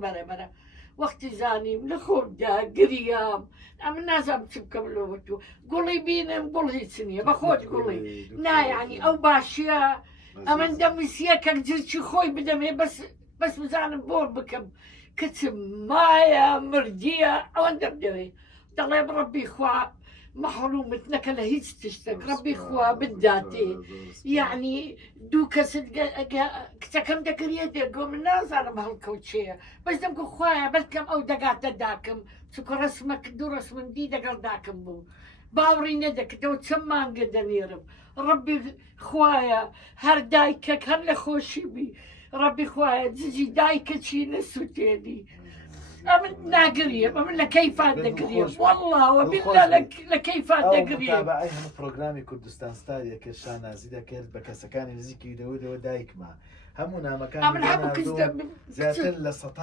برا وقتی زانیم لە خۆمدا گریام ئەم نازانم چ بکەم لەوەتو گوڵی بینم گوڵ هیچ نییە بە خۆت گوڵی نایانی ئەو باشیە ئەمن دەمیسیە کە جرچی خۆی بدەمێ بەس بزانم بۆ بکەم کچم مایە مردیە ئەوەندە بدەوێ دەڵێ ڕەبی خوا محرومت نەکە لە هیچ تشتێک ڕەبی خوا بداتێ یعنی دوو کەست کچەکەم دەکرێ دێگۆ من نازانم هەڵکەوتچەیە بەس دەمکە خوایە بەلکەم ئەو دەگاتە داکەم چکە ڕسمەک دوو ڕسمندی دەگەڵ داکەم بوو باوڕی نەدەکردەوە چەند مانگە دەنێرم ڕەبی خوایە هەر دایکەک هەر لە خۆشی بی ڕەبی خوایە ججی دایکە چی نەسووتێنی ئەمن ناگریم ئەمن لە کەیفان دەگریم وەڵڵاوە بیللا لە کەیفان دەگریم تابعی هەموو پرۆگرامی کوردستان ستاریە کرد شانازی دەکرد بە کەسەکانی نزیکی دەوەدەوە دایکما هەموو نامەکان زیاتر لە 100